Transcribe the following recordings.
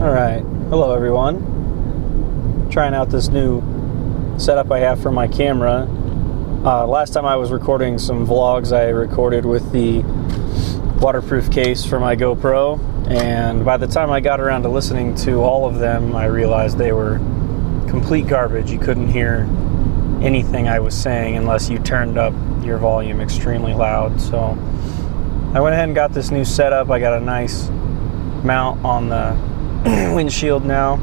Alright, hello everyone. Trying out this new setup I have for my camera. Last time I was recording some vlogs I recorded with the waterproof case for my GoPro, and by the time I got around to listening to all of them, I realized they were complete garbage. You couldn't hear anything I was saying unless you turned up your volume extremely loud. So I went ahead and got this new setup. I got a nice mount on the windshield now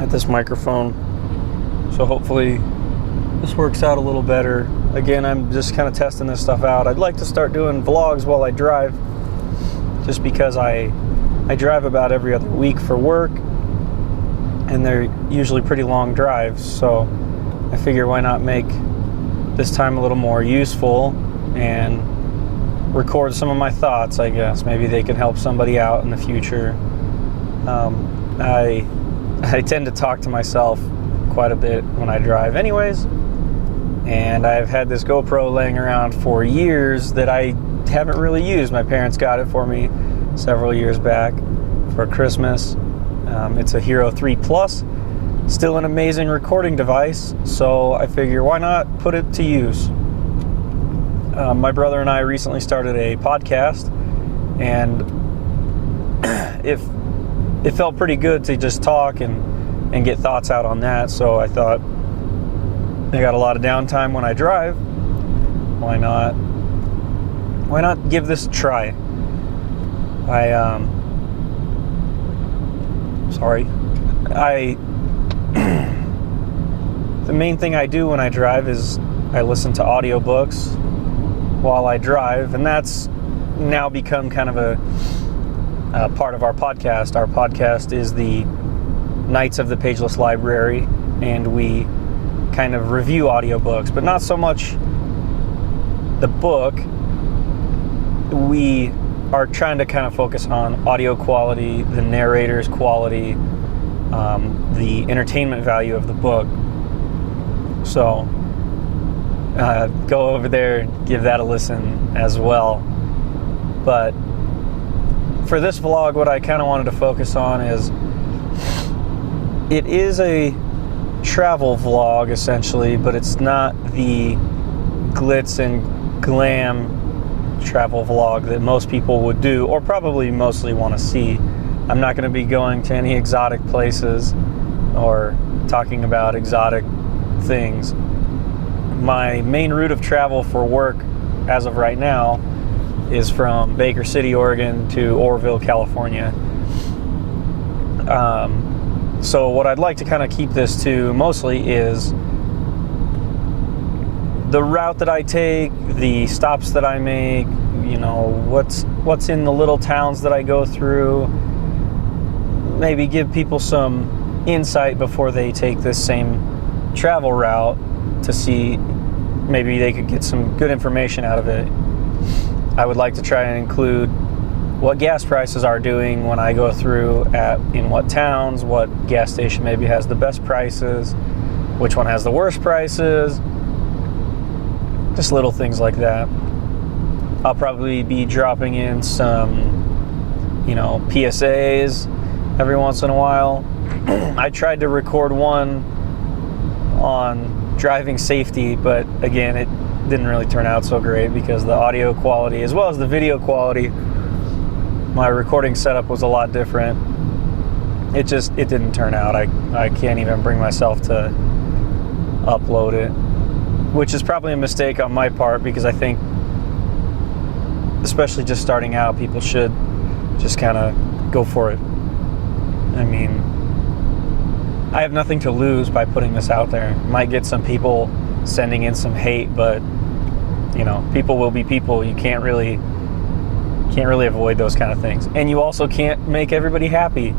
at this microphone, so hopefully this works out a little better. Again, I'm just kind of testing this stuff out. I'd like to start doing vlogs while I drive, just because I drive about every other week for work, and they're usually pretty long drives, so I figure why not make this time a little more useful and record some of my thoughts. I guess maybe they can help somebody out in the future. I tend to talk to myself quite a bit when I drive anyways, and I've had this GoPro laying around for years that I haven't really used. My parents got it for me several years back for Christmas. It's a Hero 3 Plus, still an amazing recording device, so I figure why not put it to use. My brother and I recently started a podcast, and it felt pretty good to just talk and get thoughts out on that. So I thought, I got a lot of downtime when I drive. Why not give this a try? The main thing I do when I drive is I listen to audiobooks while I drive, and that's now become kind of a part of our podcast. Our podcast is the Knights of the Pageless Library, and we kind of review audiobooks, but not so much the book. We are trying to kind of focus on audio quality, the narrator's quality, the entertainment value of the book. So go over there and give that a listen as well. But for this vlog, what I kind of wanted to focus on is, it is a travel vlog essentially, but it's not the glitz and glam travel vlog that most people would do, or probably mostly want to see. I'm not going to be going to any exotic places or talking about exotic things. My main route of travel for work as of right now is from Baker City, Oregon to Oroville, California. So what I'd like to kind of keep this to mostly is the route that I take, the stops that I make, what's in the little towns that I go through. Maybe give people some insight before they take this same travel route to see maybe they could get some good information out of it. I would like to try and include what gas prices are doing when I go through in what towns, what gas station maybe has the best prices, which one has the worst prices, just little things like that. I'll probably be dropping in some, PSAs every once in a while. I tried to record one on driving safety, but again, it didn't really turn out so great because the audio quality as well as the video quality, my recording setup was a lot different. It didn't turn out. I can't even bring myself to upload it, which is probably a mistake on my part, because I think, especially just starting out, people should just kind of go for it. I mean, I have nothing to lose by putting this out there. Might get some people sending in some hate, but people will be people. You can't really avoid those kind of things, and you also can't make everybody happy.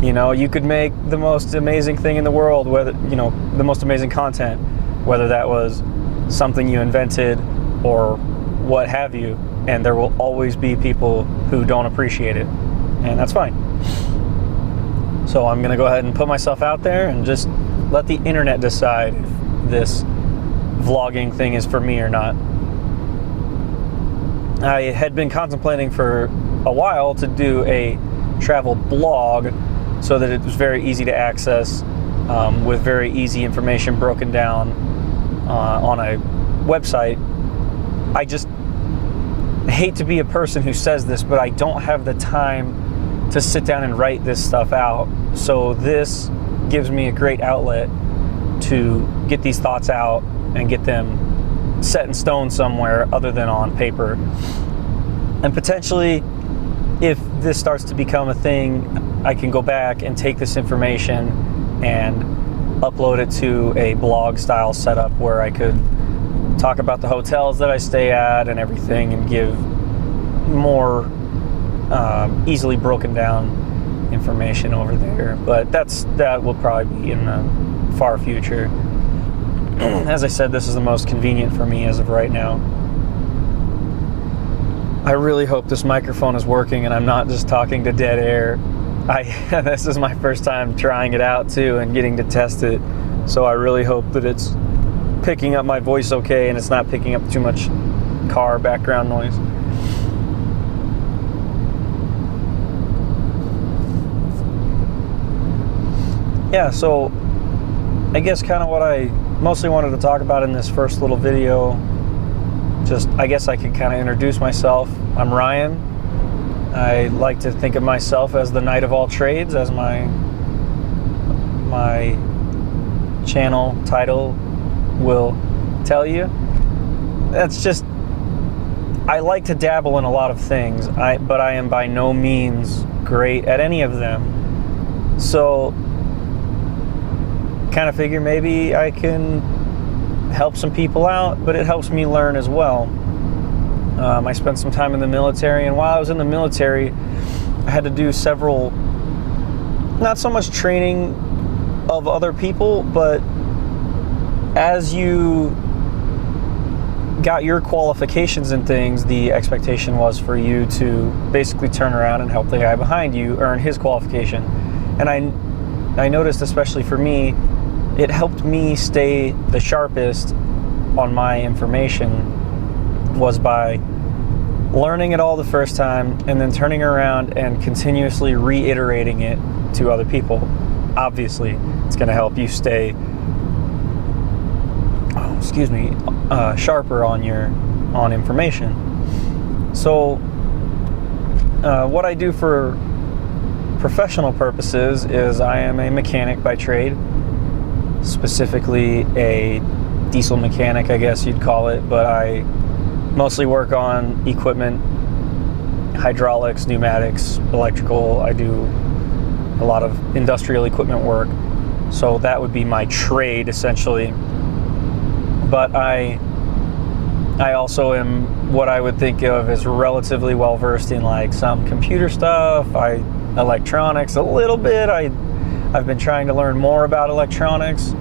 You could make the most amazing thing in the world, whether the most amazing content, whether that was something you invented or what have you, and there will always be people who don't appreciate it, and that's fine. So I'm going to go ahead and put myself out there and just let the internet decide if this vlogging thing is for me or not. I had been contemplating for a while to do a travel blog so that it was very easy to access, with very easy information broken down on a website. I just hate to be a person who says this, but I don't have the time to sit down and write this stuff out. So this gives me a great outlet to get these thoughts out and get them set in stone somewhere other than on paper. And potentially, if this starts to become a thing, I can go back and take this information and upload it to a blog style setup where I could talk about the hotels that I stay at and everything, and give more easily broken down information over there. But that will probably be in the far future. As I said, this is the most convenient for me as of right now. I really hope this microphone is working and I'm not just talking to dead air. This is my first time trying it out too and getting to test it, so I really hope that it's picking up my voice okay and it's not picking up too much car background noise. Yeah, so I guess kind of what I mostly wanted to talk about in this first little video, just I guess I could kind of introduce myself. I'm Ryan. I like to think of myself as the knight of all trades, as my channel title will tell you. That's just, I like to dabble in a lot of things, but I am by no means great at any of them. So kind of figure maybe I can help some people out, but it helps me learn as well. I spent some time in the military, and while I was in the military, I had to do several, not so much training of other people, but as you got your qualifications and things, the expectation was for you to basically turn around and help the guy behind you earn his qualification. And I noticed, especially for me, it helped me stay the sharpest on my information was by learning it all the first time and then turning around and continuously reiterating it to other people. Obviously, it's going to help you stay sharper on information. So what I do for professional purposes is I am a mechanic by trade, specifically a diesel mechanic, I guess you'd call it, but I mostly work on equipment, hydraulics, pneumatics, electrical. I do a lot of industrial equipment work, so that would be my trade essentially. But I also am what I would think of as relatively well versed in like some computer stuff, electronics a little bit. I've been trying to learn more about electronics.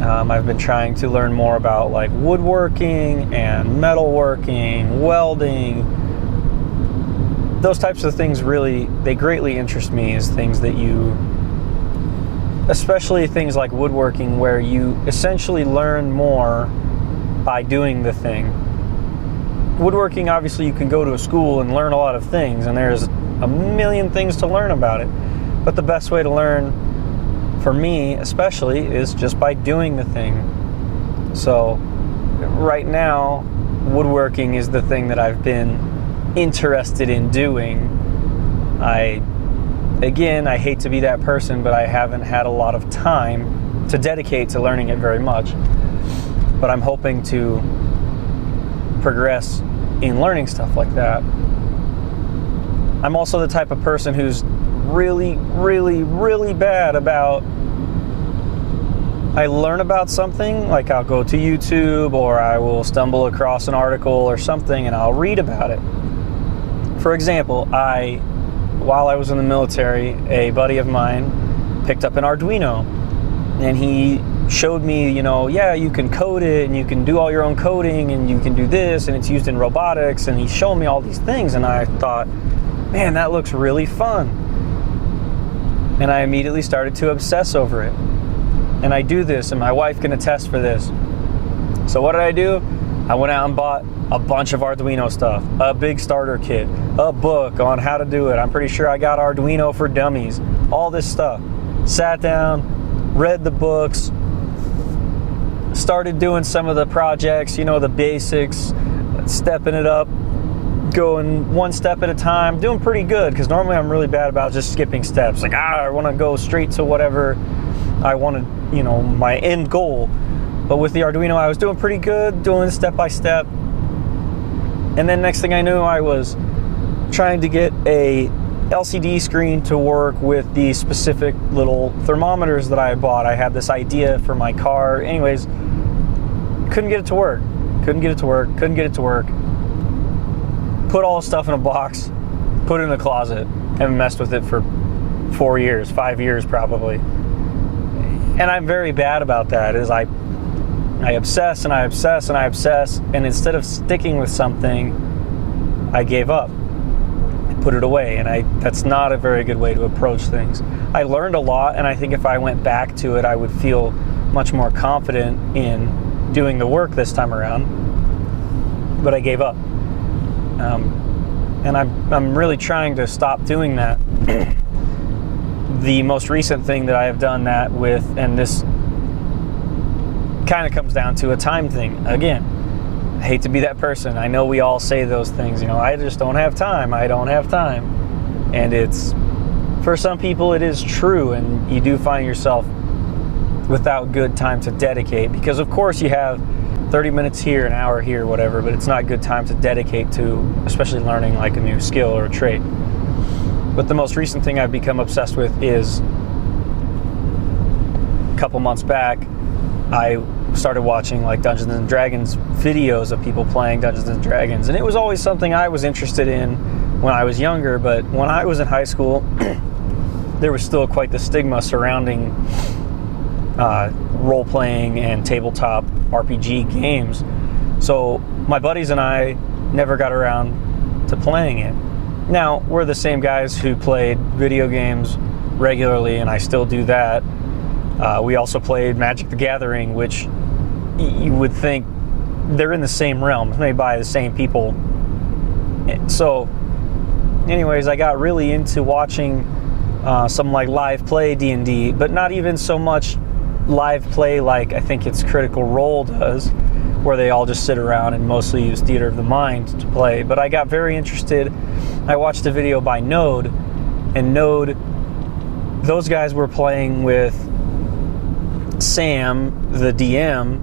I've been trying to learn more about like woodworking and metalworking, welding. Those types of things they greatly interest me, as things that especially things like woodworking, where you essentially learn more by doing the thing. Woodworking, obviously you can go to a school and learn a lot of things, and there's a million things to learn about it. But the best way to learn, for me especially, is just by doing the thing. So right now, woodworking is the thing that I've been interested in doing. I hate to be that person, but I haven't had a lot of time to dedicate to learning it very much. But I'm hoping to progress in learning stuff like that. I'm also the type of person who's really, really, really bad about, I learn about something, like I'll go to YouTube or I will stumble across an article or something and I'll read about it. For example, while I was in the military, a buddy of mine picked up an Arduino and he showed me, you can code it and you can do all your own coding and you can do this and it's used in robotics, and he showed me all these things and I thought, man, that looks really fun. And I immediately started to obsess over it. And I do this, and my wife can attest for this. So what did I do? I went out and bought a bunch of Arduino stuff, a big starter kit, a book on how to do it. I'm pretty sure I got Arduino for Dummies, all this stuff. Sat down, read the books, started doing some of the projects, the basics, stepping it up, going one step at a time, doing pretty good, because normally I'm really bad about just skipping steps. Like, I want to go straight to whatever I wanted, my end goal. But with the Arduino, I was doing pretty good, doing step by step. And then next thing I knew, I was trying to get a LCD screen to work with the specific little thermometers that I had bought. I had this idea for my car. Anyways, couldn't get it to work. Put all the stuff in a box, put it in a closet, and messed with it for 4 years, 5 years probably. And I'm very bad about that, is I obsess and I obsess and I obsess, and instead of sticking with something, I gave up. I put it away, and that's not a very good way to approach things. I learned a lot, and I think if I went back to it, I would feel much more confident in doing the work this time around, but I gave up. And I'm really trying to stop doing that. The most recent thing that I have done that with, and this kind of comes down to a time thing. Again, I hate to be that person. I know we all say those things, I just don't have time. I don't have time. And for some people it is true, and you do find yourself without good time to dedicate, because of course you have 30 minutes here, an hour here, whatever, but it's not good time to dedicate to, especially learning like a new skill or a trait. But the most recent thing I've become obsessed with is, a couple months back, I started watching like Dungeons and Dragons videos of people playing Dungeons and Dragons, and it was always something I was interested in when I was younger, but when I was in high school, there was still quite the stigma surrounding role-playing and tabletop RPG games. So my buddies and I never got around to playing it. Now, we're the same guys who played video games regularly, and I still do that. We also played Magic the Gathering, which you would think they're in the same realm, made by the same people. So, anyways, I got really into watching some like live play D&D, but not even so much live play like I think it's Critical Role does, where they all just sit around and mostly use theater of the mind to play. But I got very interested. I watched a video by Node, and Node, those guys were playing with Sam, the DM.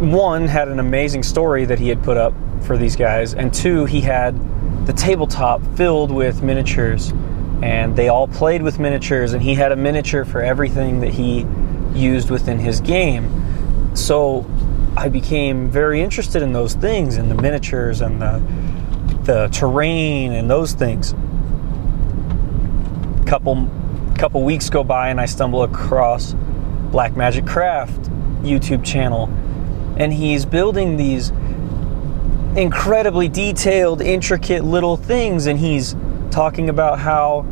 One, had an amazing story that he had put up for these guys, and two, he had the tabletop filled with miniatures, and they all played with miniatures, and he had a miniature for everything that he used within his game. So I became very interested in those things, in the miniatures and the terrain and those things. Couple weeks go by and I stumble across Black Magic Craft YouTube channel, and he's building these incredibly detailed, intricate little things, and he's talking about how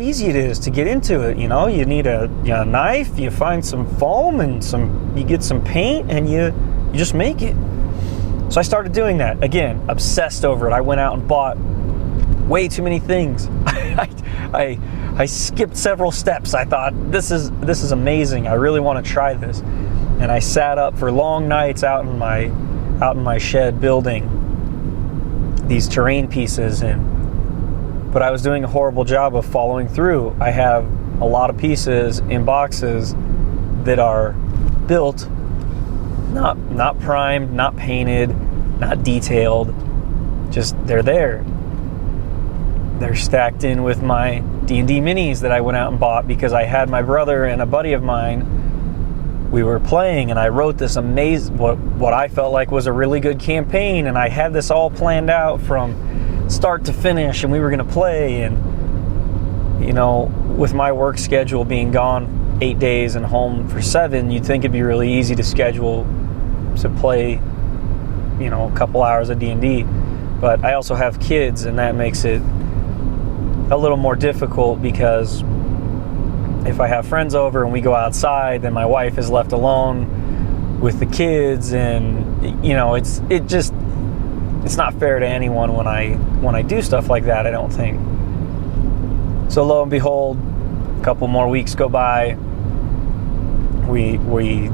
easy it is to get into it. You need a knife, you find some foam and you get some paint, and you just make it. So I started doing that. Again, obsessed over it. I went out and bought way too many things. I skipped several steps. I thought, this is amazing. I really want to try this. And I sat up for long nights out in my shed building these terrain pieces, but I was doing a horrible job of following through. I have a lot of pieces in boxes that are built, not primed, not painted, not detailed, just they're there. They're stacked in with my D&D minis that I went out and bought because I had my brother and a buddy of mine, we were playing, and I wrote this amazing, what I felt like was a really good campaign, and I had this all planned out from start to finish, and we were going to play. And with my work schedule being gone 8 days and home for 7, you'd think it'd be really easy to schedule to play a couple hours of D&D, but I also have kids, and that makes it a little more difficult, because if I have friends over and we go outside, then my wife is left alone with the kids, and it's not fair to anyone when I do stuff like that, I don't think. So lo and behold, a couple more weeks go by. We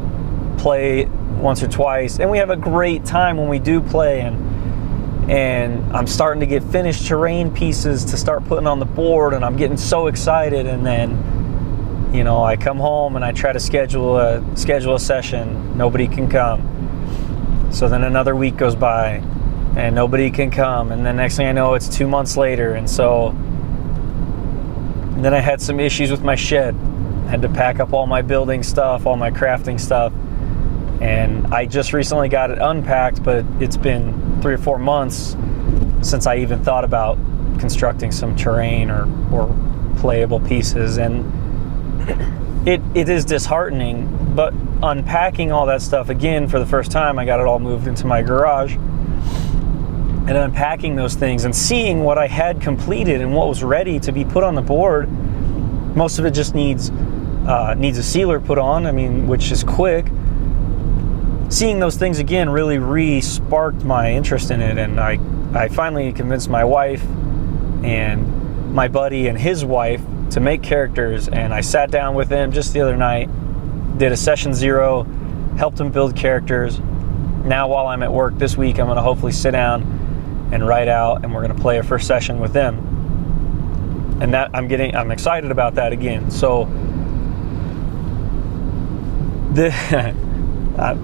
play once or twice, and we have a great time when we do play, and I'm starting to get finished terrain pieces to start putting on the board, and I'm getting so excited. And then, you know, I come home and I try to schedule a session. Nobody can come. So then another week goes by and nobody can come, and then next thing I know, it's 2 months later. And then I had some issues with my shed. I had to pack up all my building stuff, all my crafting stuff, and I just recently got it unpacked, but it's been 3 or 4 months since I even thought about constructing some terrain or playable pieces. And it is disheartening, but unpacking all that stuff again for the first time, I got it all moved into my garage, and unpacking those things and seeing what I had completed and what was ready to be put on the board. Most of it just needs a sealer put on, I mean, which is quick. Seeing those things again really re-sparked my interest in it, and I finally convinced my wife and my buddy and his wife to make characters, and I sat down with them just the other night, did a session 0, helped them build characters. Now while I'm at work this week, I'm going to hopefully sit down and write out, and we're going to play a first session with them. And that I'm excited about that again. So the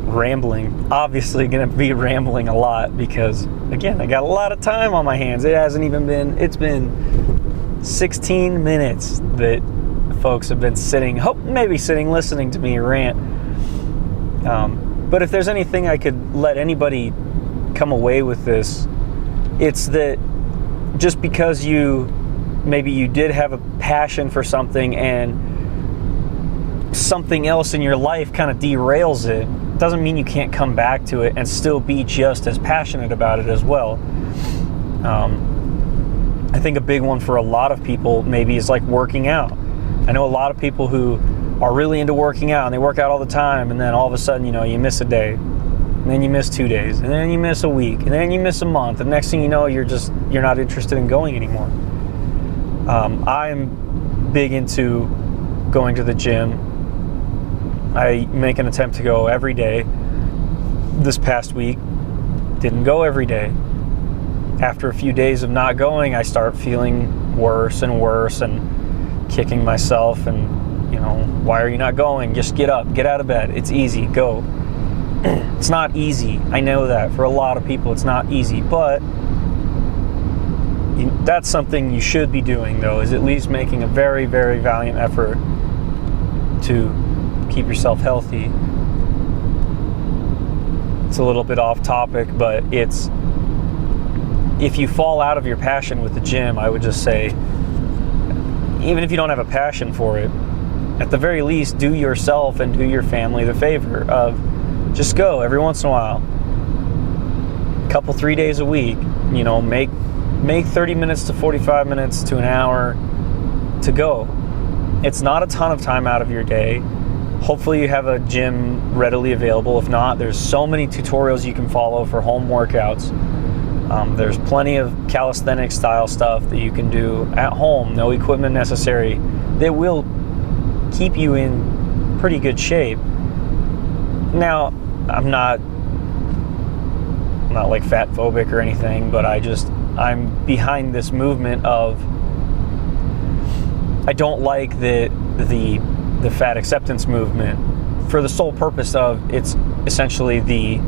rambling, obviously going to be rambling a lot because, again, I got a lot of time on my hands. It's been 16 minutes that folks have been sitting listening to me rant. But if there's anything I could let anybody come away with this, it's that just because maybe you did have a passion for something and something else in your life kind of derails it, doesn't mean you can't come back to it and still be just as passionate about it as well. I think a big one for a lot of people maybe is like working out. I know a lot of people who are really into working out and they work out all the time, and then all of a sudden, you know, you miss a day, and then you miss 2 days, and then you miss a week, and then you miss a month, and next thing you know, you're not interested in going anymore. I'm big into going to the gym. I make an attempt to go every day. This past week, didn't go every day. After a few days of not going, I start feeling worse and worse and kicking myself and, you know, why are you not going? Just get up, get out of bed. It's easy, go. It's not easy. I know that. For a lot of people, it's not easy, but that's something you should be doing, though, is at least making a very, very valiant effort to keep yourself healthy. It's a little bit off topic, but if you fall out of your passion with the gym, I would just say, even if you don't have a passion for it, at the very least, do yourself and do your family the favor of just go every once in a while. A couple, 3 days a week, you know, make 30 minutes to 45 minutes to an hour to go. It's not a ton of time out of your day. Hopefully you have a gym readily available. If not, there's so many tutorials you can follow for home workouts. There's plenty of calisthenics style stuff that you can do at home, no equipment necessary, that will keep you in pretty good shape. Now, I'm not like fat phobic or anything, but I'm behind this movement of, I don't like the fat acceptance movement for the sole purpose of it's essentially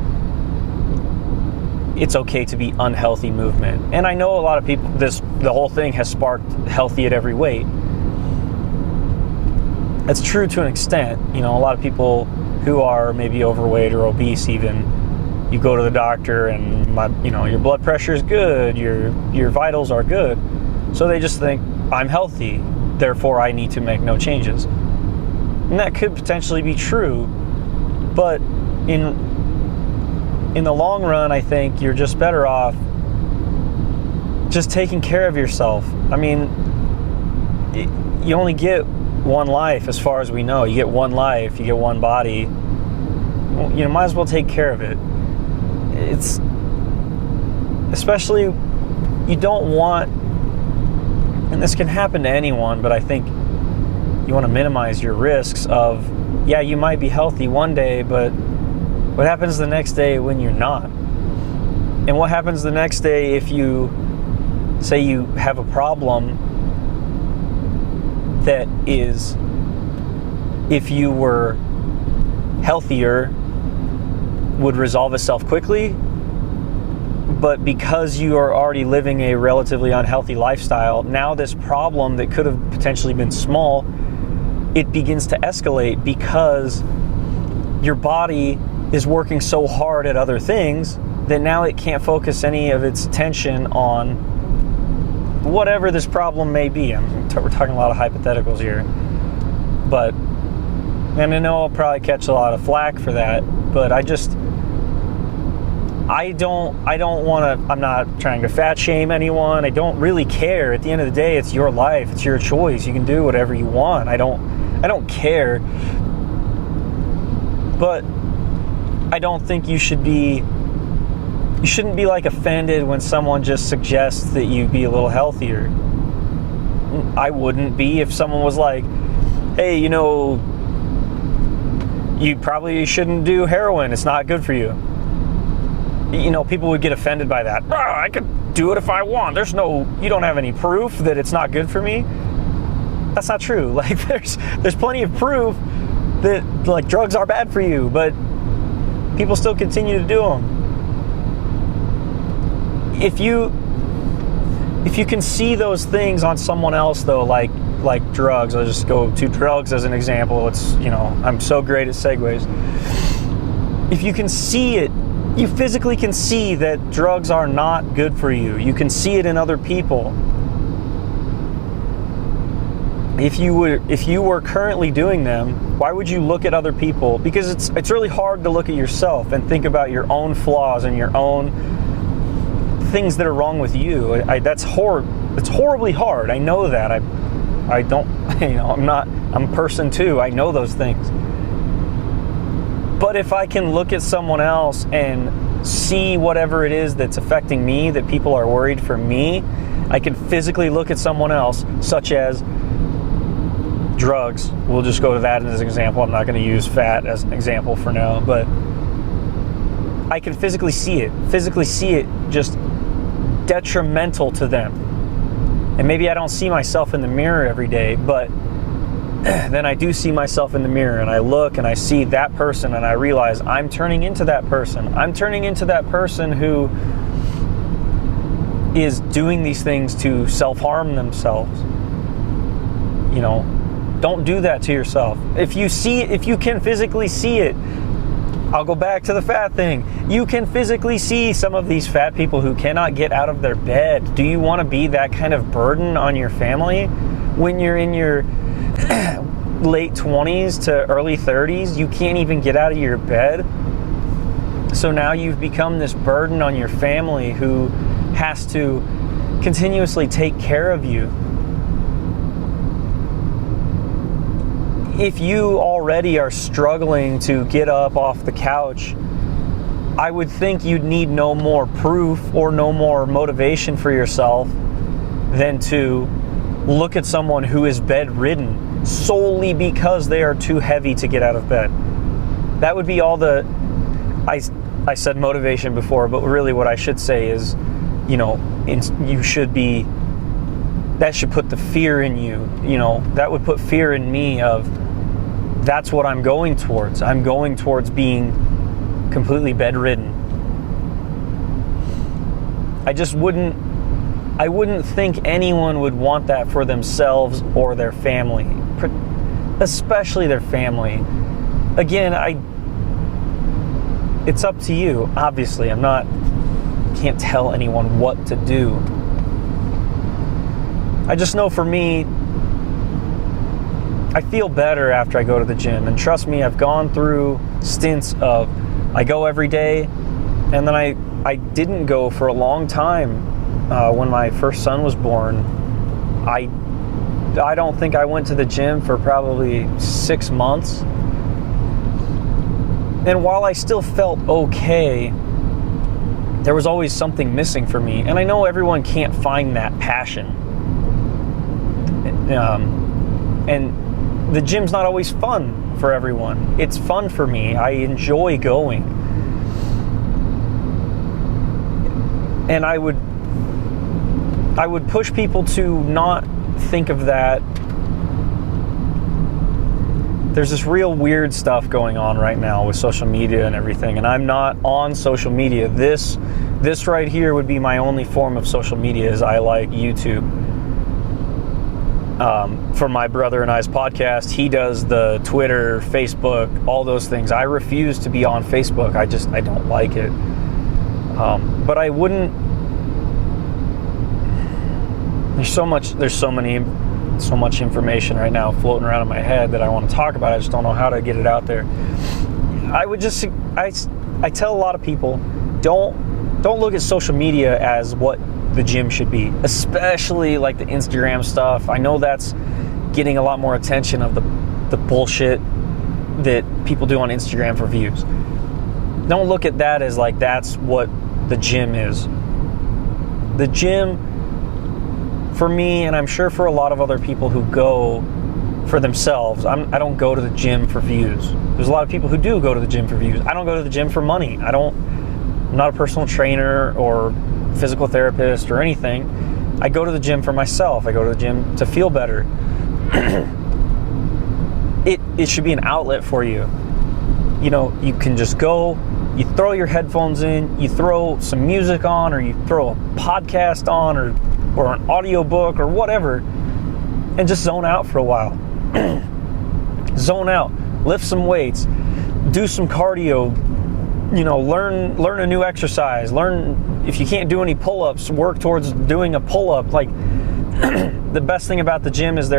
it's okay to be unhealthy movement. And I know a lot of people, the whole thing has sparked healthy at every weight. That's true to an extent. You know, a lot of people who are maybe overweight or obese even, you go to the doctor and your blood pressure is good, your vitals are good. So they just think, I'm healthy, therefore I need to make no changes. And that could potentially be true, but in the long run, I think you're just better off just taking care of yourself. I mean, you only get one life as far as we know. You get one life, you get one body. Well, you might as well take care of it. especially, you don't want, and this can happen to anyone, but I think you want to minimize your risks of, yeah, you might be healthy one day, but what happens the next day when you're not? And what happens the next day if you say you have a problem that is, if you were healthier, would resolve itself quickly, but because you are already living a relatively unhealthy lifestyle, now this problem that could have potentially been small, it begins to escalate because your body is working so hard at other things that now it can't focus any of its attention on whatever this problem may be. We're talking a lot of hypotheticals here, but, and I know I'll probably catch a lot of flack for that, but I don't want to, I'm not trying to fat shame anyone. I don't really care. At the end of the day, it's your life. It's your choice. You can do whatever you want. I don't care. But I don't think you shouldn't be like offended when someone just suggests that you be a little healthier. I wouldn't be if someone was like, hey, you probably shouldn't do heroin. It's not good for you. People would get offended by that. Oh, I could do it if I want. You don't have any proof that it's not good for me. That's not true. Like, there's plenty of proof that, like, drugs are bad for you, but people still continue to do them. If you can see those things on someone else, though, like drugs, I'll just go to drugs as an example. It's, I'm so great at segues. If you can see it, you physically can see that drugs are not good for you. You can see it in other people. If you were currently doing them, why would you look at other people? Because it's really hard to look at yourself and think about your own flaws and your own things that are wrong with you. It's horribly hard. I know that. I don't, I'm a person too. I know those things. But if I can look at someone else and see whatever it is that's affecting me, that people are worried for me, I can physically look at someone else, such as drugs. We'll just go to that as an example. I'm not going to use fat as an example for now, but I can physically see it just detrimental to them. And maybe I don't see myself in the mirror every day, but then I do see myself in the mirror and I look and I see that person and I realize I'm turning into that person. I'm turning into that person who is doing these things to self-harm themselves. Don't do that to yourself. If you can physically see it, I'll go back to the fat thing. You can physically see some of these fat people who cannot get out of their bed. Do you want to be that kind of burden on your family when you're in your late 20s to early 30s? You can't even get out of your bed. So now you've become this burden on your family who has to continuously take care of you. If you already are struggling to get up off the couch, I would think you'd need no more proof or no more motivation for yourself than to look at someone who is bedridden solely because they are too heavy to get out of bed. That would be all the, I said motivation before, but really what I should say is, that should put the fear in you. That would put fear in me of, that's what I'm going towards. I'm going towards being completely bedridden. I wouldn't think anyone would want that for themselves or their family, especially their family. Again, it's up to you. Obviously, can't tell anyone what to do. I just know for me, I feel better after I go to the gym. And trust me, I've gone through stints of, I go every day, and then I didn't go for a long time. When my first son was born, I don't think I went to the gym for probably 6 months. And while I still felt okay, there was always something missing for me. And I know everyone can't find that passion. And the gym's not always fun for everyone. It's fun for me. I enjoy going. And I would push people to not think of that. There's this real weird stuff going on right now with social media and everything, and I'm not on social media. This right here would be my only form of social media, is I like YouTube. For my brother and I's podcast, he does the Twitter, Facebook, all those things. I refuse to be on Facebook. I don't like it. But I wouldn't. There's so much information right now floating around in my head that I want to talk about. I just don't know how to get it out there. I tell a lot of people, don't look at social media as what the gym should be, especially like the Instagram stuff. I know that's getting a lot more attention of the bullshit that people do on Instagram for views. Don't look at that as like that's what the gym is. The gym, for me, and I'm sure for a lot of other people who go for themselves, I don't go to the gym for views. There's a lot of people who do go to the gym for views. I don't go to the gym for money. I'm not a personal trainer or physical therapist or anything. I go to the gym for myself. I go to the gym to feel better. It should be an outlet for you. You know, you can just go, you throw your headphones in, you throw some music on, or you throw a podcast on, or an audiobook or whatever, and just zone out for a while. Zone out, lift some weights, do some cardio, you know, learn a new exercise, if you can't do any pull-ups, work towards doing a pull-up. Like, the best thing about the gym is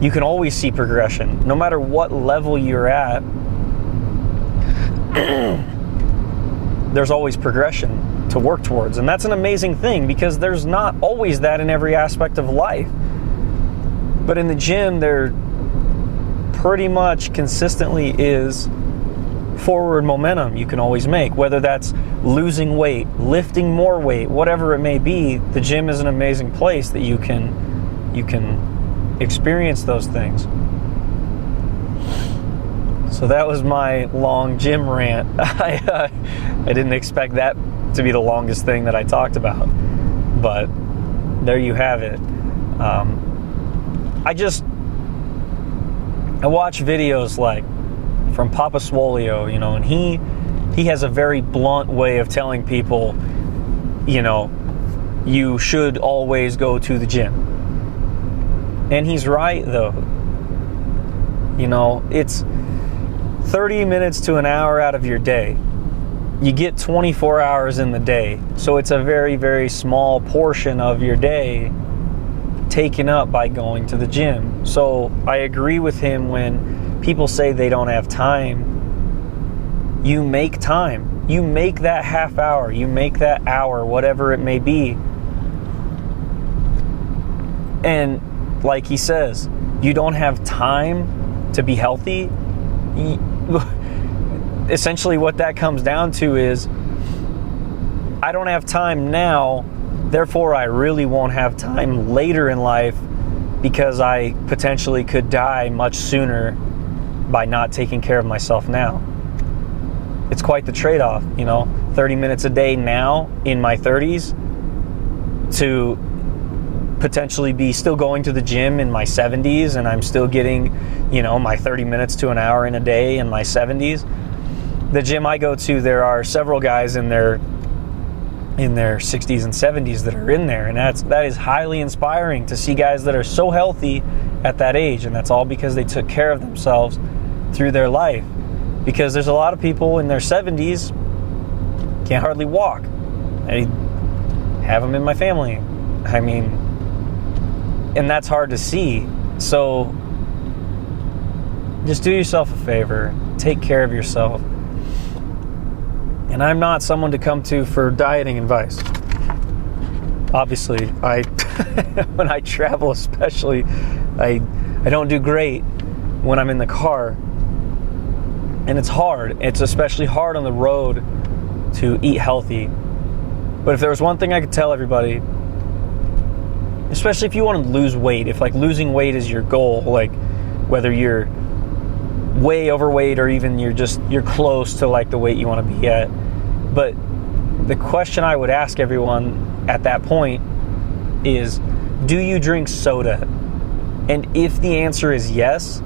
you can always see progression. No matter what level you're at, there's always progression to work towards. And that's an amazing thing, because there's not always that in every aspect of life. But in the gym, there pretty much consistently is forward momentum you can always make, whether that's losing weight, lifting more weight, whatever it may be. The gym is an amazing place that you can experience those things. So that was my long gym rant. I didn't expect that to be the longest thing that I talked about, but there you have it. I watch videos like from Papa Swolio, you know, and he has a very blunt way of telling people, you know, you should always go to the gym. And he's right, though. You know, it's 30 minutes to an hour out of your day. You get 24 hours in the day. So it's a very, very small portion of your day taken up by going to the gym. So I agree with him when people say they don't have time. You make time. You make that half hour. You make that hour, whatever it may be. And like he says, you don't have time to be healthy. Essentially what that comes down to is, I don't have time now, therefore I really won't have time later in life, because I potentially could die much sooner by not taking care of myself now. It's quite the trade-off, you know, 30 minutes a day now in my 30s to potentially be still going to the gym in my 70s, and I'm still getting, you know, my 30 minutes to an hour in a day in my 70s. The gym I go to, there are several guys in their 60s and 70s that are in there, and that is highly inspiring to see guys that are so healthy at that age, and that's all because they took care of themselves through their life. Because there's a lot of people in their 70s can't hardly walk. I have them in my family. I mean, and that's hard to see. So just do yourself a favor, take care of yourself. And I'm not someone to come to for dieting advice. Obviously, when I travel especially, I don't do great when I'm in the car. And it's hard. It's especially hard on the road to eat healthy. But if there was one thing I could tell everybody, especially if you want to lose weight, if like losing weight is your goal, like whether you're way overweight or even you're close to like the weight you want to be at. But the question I would ask everyone at that point is, do you drink soda? And if the answer is yes,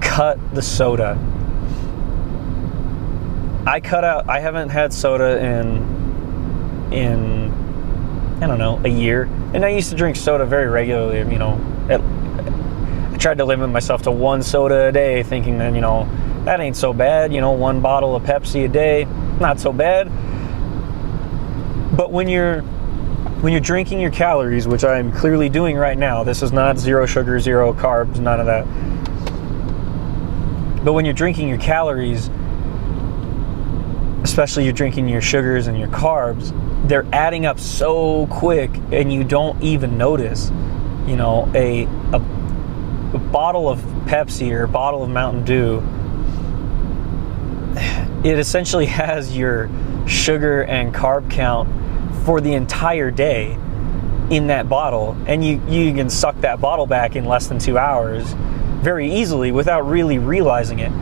cut the soda. I haven't had soda in I don't know, a year. And I used to drink soda very regularly, you know. I tried to limit myself to one soda a day, thinking that, you know, that ain't so bad, you know, one bottle of Pepsi a day, not so bad. But when you're drinking your calories, which I'm clearly doing right now, this is not zero sugar, zero carbs, none of that. But when you're drinking your calories, especially you're drinking your sugars and your carbs, they're adding up so quick and you don't even notice. You know, a bottle of Pepsi or a bottle of Mountain Dew, it essentially has your sugar and carb count for the entire day in that bottle, and you can suck that bottle back in less than 2 hours very easily without really realizing it.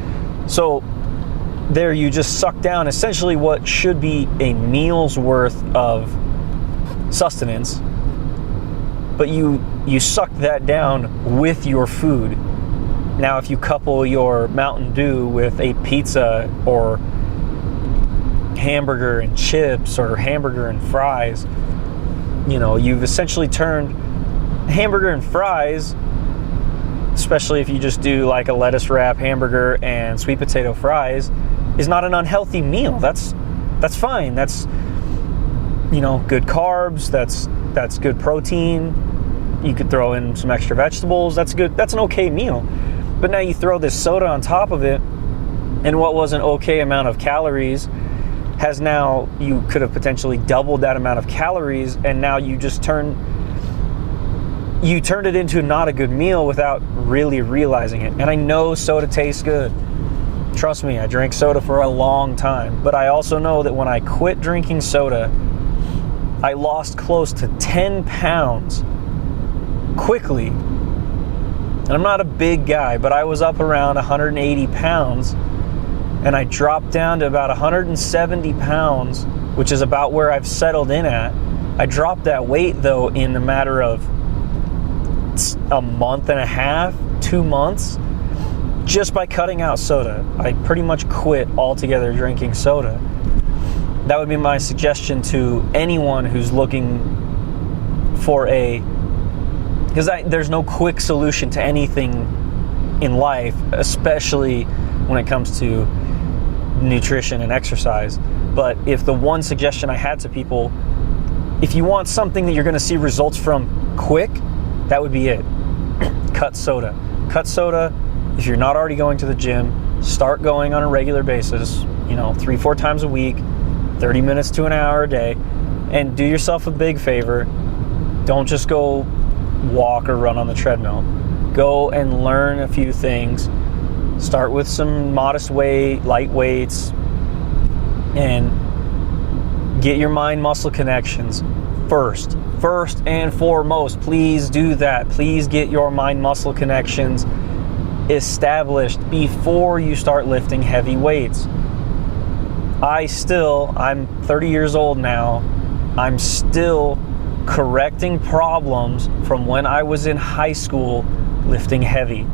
So there you just suck down essentially what should be a meal's worth of sustenance, but you suck that down with your food. Now if you couple your Mountain Dew with a pizza or hamburger and chips or hamburger and fries, you know, you've essentially turned hamburger and fries, especially if you just do like a lettuce wrap hamburger and sweet potato fries, is not an unhealthy meal. That's fine. That's, you know, good carbs, that's good protein. You could throw in some extra vegetables. That's good. That's an okay meal. But now you throw this soda on top of it, and what was an okay amount of calories has now, you could have potentially doubled that amount of calories, and now you just turned it into not a good meal without really realizing it. And I know soda tastes good. Trust me, I drank soda for a long time, but I also know that when I quit drinking soda, I lost close to 10 pounds quickly. And I'm not a big guy, but I was up around 180 pounds, and I dropped down to about 170 pounds, which is about where I've settled in at. I dropped that weight, though, in a matter of a month and a half, 2 months, just by cutting out soda. I pretty much quit altogether drinking soda. That would be my suggestion to anyone who's looking for because there's no quick solution to anything in life, especially when it comes to nutrition and exercise. But if the one suggestion I had to people, if you want something that you're going to see results from quick, that would be it. Cut soda. Cut soda. If you're not already going to the gym, start going on a regular basis, 3-4 times a week, 30 minutes to an hour a day, and do yourself a big favor. Don't just go walk or run on the treadmill. Go and learn a few things. Start with some modest weight, light weights, and get your mind-muscle connections first. First and foremost, please do that. Please get your mind-muscle connections established before you start lifting heavy weights. I'm 30 years old now. I'm still correcting problems from when I was in high school lifting heavy.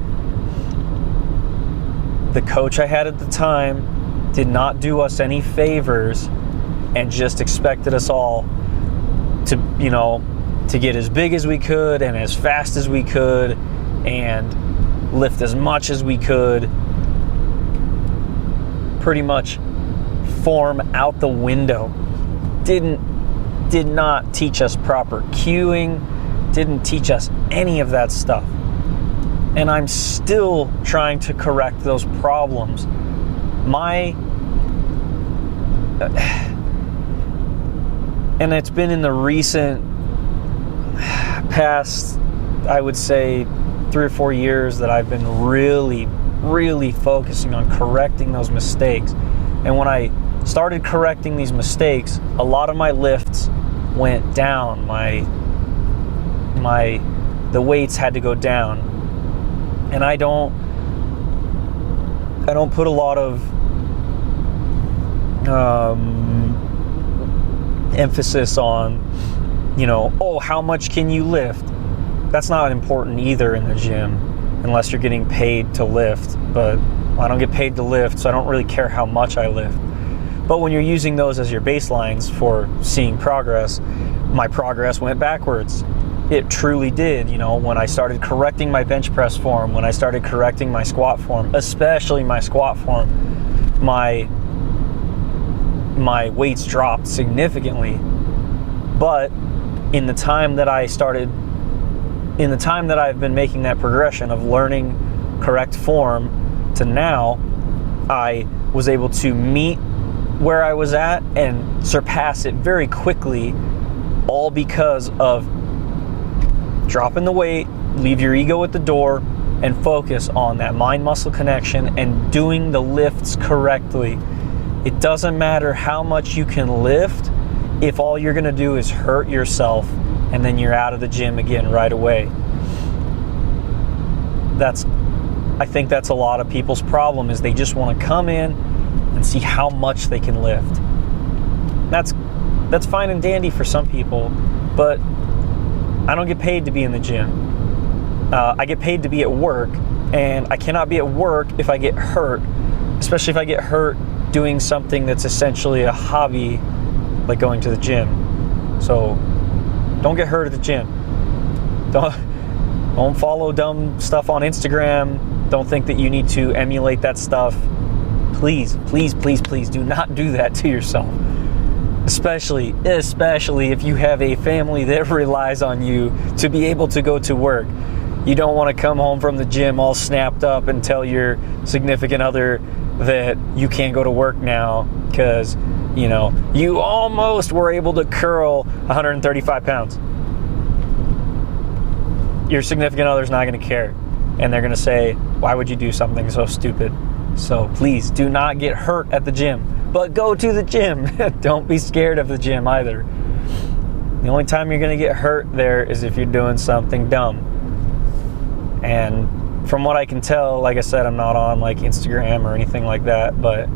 The coach I had at the time did not do us any favors and just expected us all to get as big as we could and as fast as we could and lift as much as we could. Pretty much form out the window. Did not teach us proper cueing, didn't teach us any of that stuff. And I'm still trying to correct those problems. And it's been in the recent past, I would say, 3 or 4 years that I've been really, really focusing on correcting those mistakes. And when I started correcting these mistakes, a lot of my lifts went down. The weights had to go down. And I don't put a lot of emphasis on, how much can you lift? That's not important either in the gym, unless you're getting paid to lift. But I don't get paid to lift, so I don't really care how much I lift. But when you're using those as your baselines for seeing progress, my progress went backwards. It truly did. When I started correcting my bench press form, when I started correcting my squat form, especially my squat form, my weights dropped significantly. But in the time that I've been making that progression of learning correct form to now, I was able to meet where I was at and surpass it very quickly, all because of dropping the weight, leave your ego at the door, and focus on that mind-muscle connection and doing the lifts correctly. It doesn't matter how much you can lift if all you're going to do is hurt yourself and then you're out of the gym again right away. I think that's a lot of people's problem, is they just want to come in and see how much they can lift. That's fine and dandy for some people, but I don't get paid to be in the gym. I get paid to be at work, and I cannot be at work if I get hurt, especially if I get hurt doing something that's essentially a hobby, like going to the gym. So don't get hurt at the gym. Don't follow dumb stuff on Instagram. Don't think that you need to emulate that stuff. Please, please, please, please do not do that to yourself. Especially if you have a family that relies on you to be able to go to work. You don't want to come home from the gym all snapped up and tell your significant other that you can't go to work now because, you almost were able to curl 135 pounds. Your significant other's not going to care. And they're going to say, why would you do something so stupid? So please do not get hurt at the gym. But go to the gym. Don't be scared of the gym either. The only time you're going to get hurt there is if you're doing something dumb. And from what I can tell, like I said, I'm not on like Instagram or anything like that, but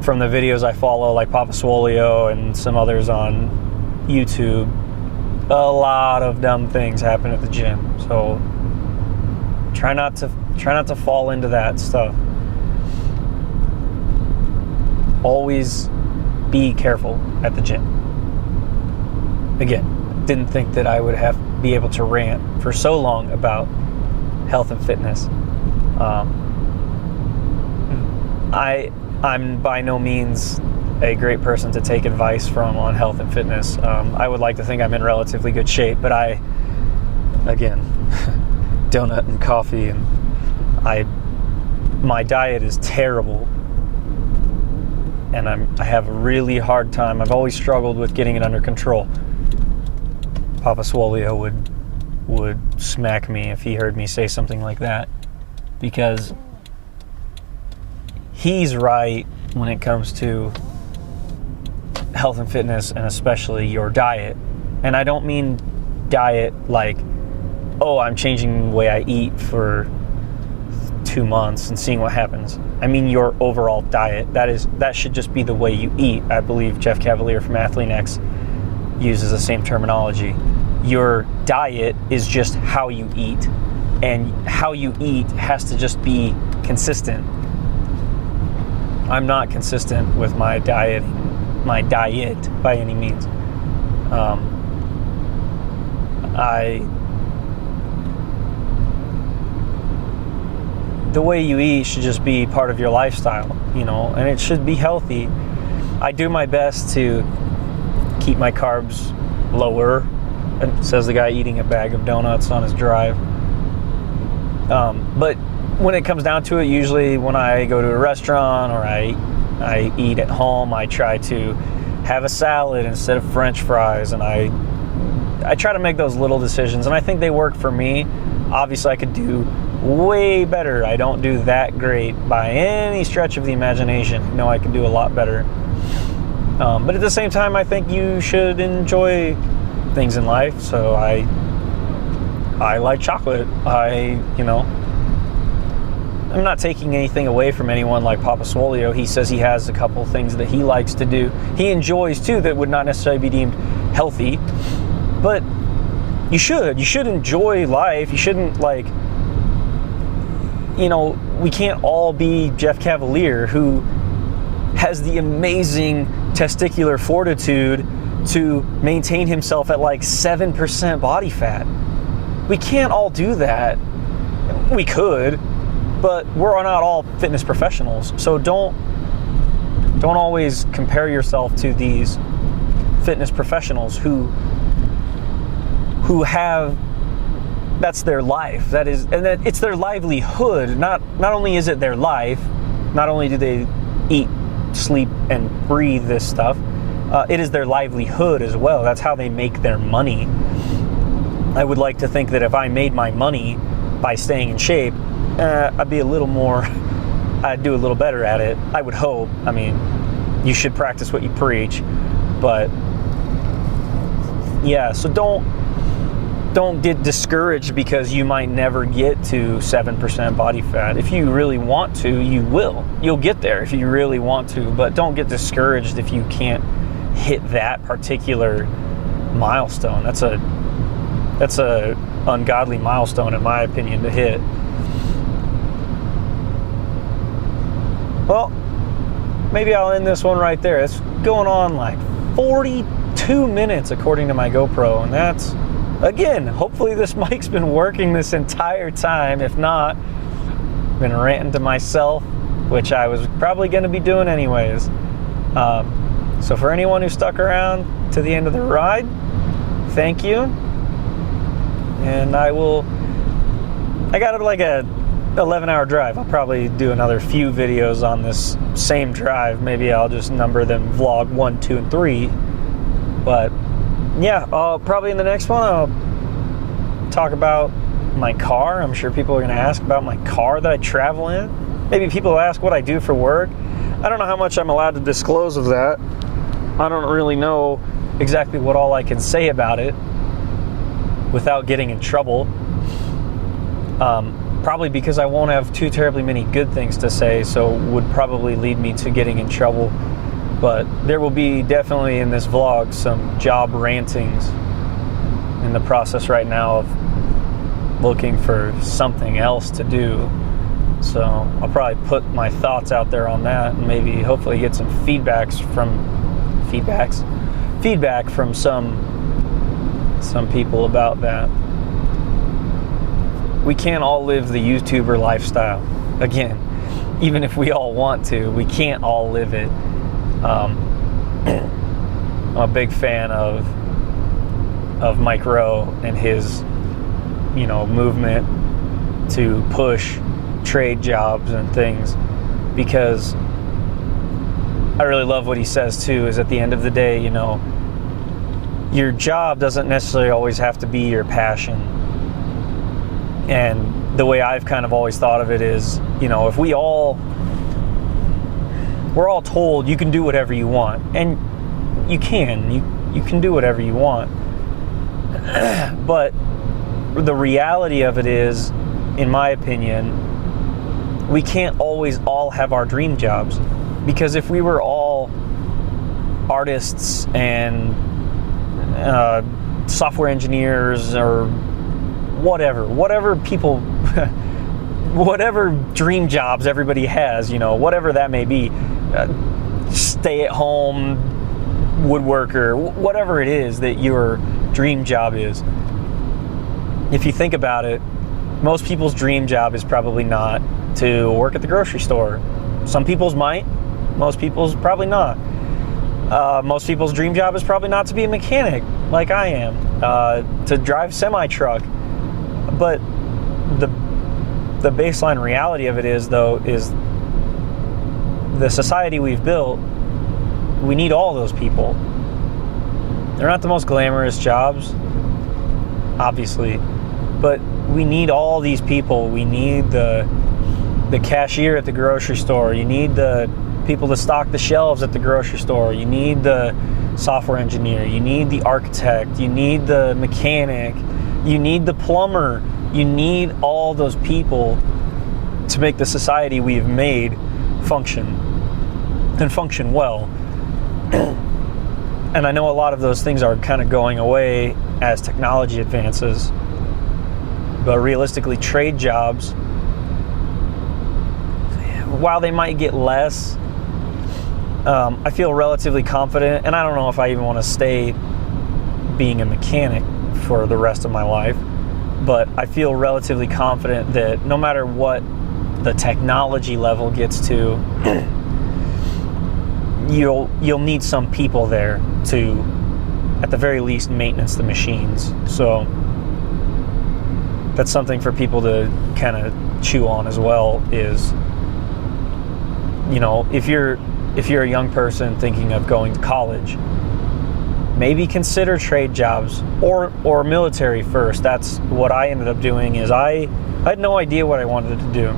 from the videos I follow, like Papa Swolio and some others on YouTube, a lot of dumb things happen at the gym. So try not to fall into that stuff. Always be careful at the gym. Again, didn't think that I would be able to rant for so long about health and fitness. I'm by no means a great person to take advice from on health and fitness. I would like to think I'm in relatively good shape, but again, donut and coffee, and my diet is terrible. And I have a really hard time. I've always struggled with getting it under control. Papa Swolio would smack me if he heard me say something like that, because he's right when it comes to health and fitness, and especially your diet. And I don't mean diet like, oh, I'm changing the way I eat for 2 months and seeing what happens. I mean your overall diet. That should just be the way you eat. I believe Jeff Cavalier from AthleanX uses the same terminology. Your diet is just how you eat, and how you eat has to just be consistent. I'm not consistent with my diet by any means. The way you eat should just be part of your lifestyle, and it should be healthy. I do my best to keep my carbs lower, says the guy eating a bag of donuts on his drive. But when it comes down to it, usually when I go to a restaurant or I eat at home, I try to have a salad instead of French fries, and I try to make those little decisions, and I think they work for me. Obviously, I could do way better. I don't do that great by any stretch of the imagination. I know I can do a lot better. But at the same time, I think you should enjoy things in life. So I like chocolate. I'm not taking anything away from anyone like Papa Swolio. He says he has a couple things that he likes to do. He enjoys too that would not necessarily be deemed healthy. But you should enjoy life. You shouldn't we can't all be Jeff Cavaliere, who has the amazing testicular fortitude to maintain himself at 7% body fat. We can't all do that. We could, but we're not all fitness professionals. So don't always compare yourself to these fitness professionals who have, that's their life. It's their livelihood. Not only is it their life, not only do they eat, sleep, and breathe this stuff, it is their livelihood as well. That's how they make their money. I would like to think that if I made my money by staying in shape, I'd do a little better at it. I would hope. I mean, you should practice what you preach, but yeah, so don't get discouraged because you might never get to 7% body fat. If you really want to, you will. You'll get there if you really want to, but don't get discouraged if you can't hit that particular milestone. That's a ungodly milestone, in my opinion, to hit. Well, maybe I'll end this one right there. It's going on 42 minutes according to my GoPro, and that's, again, hopefully this mic's been working this entire time. If not, been ranting to myself, which I was probably going to be doing anyways. So for anyone who stuck around to the end of the ride, thank you. And I got a 11-hour drive. I'll probably do another few videos on this same drive. Maybe I'll just number them vlog 1, 2, and 3. But yeah, probably in the next one I'll talk about my car. I'm sure people are going to ask about my car that I travel in. Maybe people ask what I do for work. I don't know how much I'm allowed to disclose of that. I don't really know exactly what all I can say about it without getting in trouble. Probably because I won't have too terribly many good things to say, so would probably lead me to getting in trouble. But there will be definitely in this vlog some job rantings in the process right now of looking for something else to do. So I'll probably put my thoughts out there on that and maybe hopefully get some feedback from some people about that. We can't all live the YouTuber lifestyle. Again, even if we all want to, we can't all live it. I'm a big fan of Mike Rowe and his, movement to push trade jobs and things, because I really love what he says too, is at the end of the day, your job doesn't necessarily always have to be your passion. And the way I've kind of always thought of it is, if we're all told you can do whatever you want, and you can do whatever you want. But the reality of it is, in my opinion, we can't always all have our dream jobs. Because if we were all artists and software engineers or whatever people, whatever dream jobs everybody has, whatever that may be, stay at home, woodworker, whatever it is that your dream job is. If you think about it, most people's dream job is probably not to work at the grocery store. Some people's might, most people's probably not. Most people's dream job is probably not to be a mechanic like I am, to drive semi-truck. But the baseline reality of it is the society we've built, we need all those people. They're not the most glamorous jobs, obviously, but we need all these people. We need the cashier at the grocery store. You need the people to stock the shelves at the grocery store. You need the software engineer. You need the architect. You need the mechanic. You need the plumber. You need all those people to make the society we've made function, and function well. And I know a lot of those things are kind of going away as technology advances, but realistically, trade jobs, while they might get less, I feel relatively confident, and I don't know if I even want to stay being a mechanic for the rest of my life, but I feel relatively confident that no matter what the technology level gets to, you'll need some people there to, at the very least, maintenance the machines. So that's something for people to kind of chew on as well, is, you know, if you're a young person thinking of going to college, maybe consider trade jobs or military first. That's what I ended up doing. Is I had no idea what I wanted to do.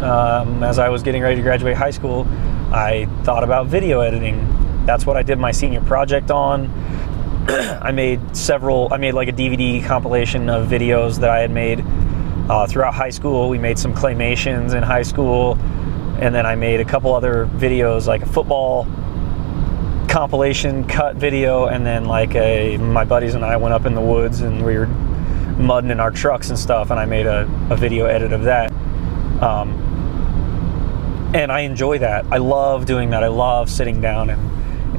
As I was getting ready to graduate high school, I thought about video editing. That's what I did my senior project on. I made like a DVD compilation of videos that I had made throughout high school. We made some claymations in high school, and then I made a couple other videos, like a football compilation cut video, and then like my buddies and I went up in the woods and we were mudding in our trucks and stuff, and I made a video edit of that. And I enjoy that. I love doing that. I love sitting down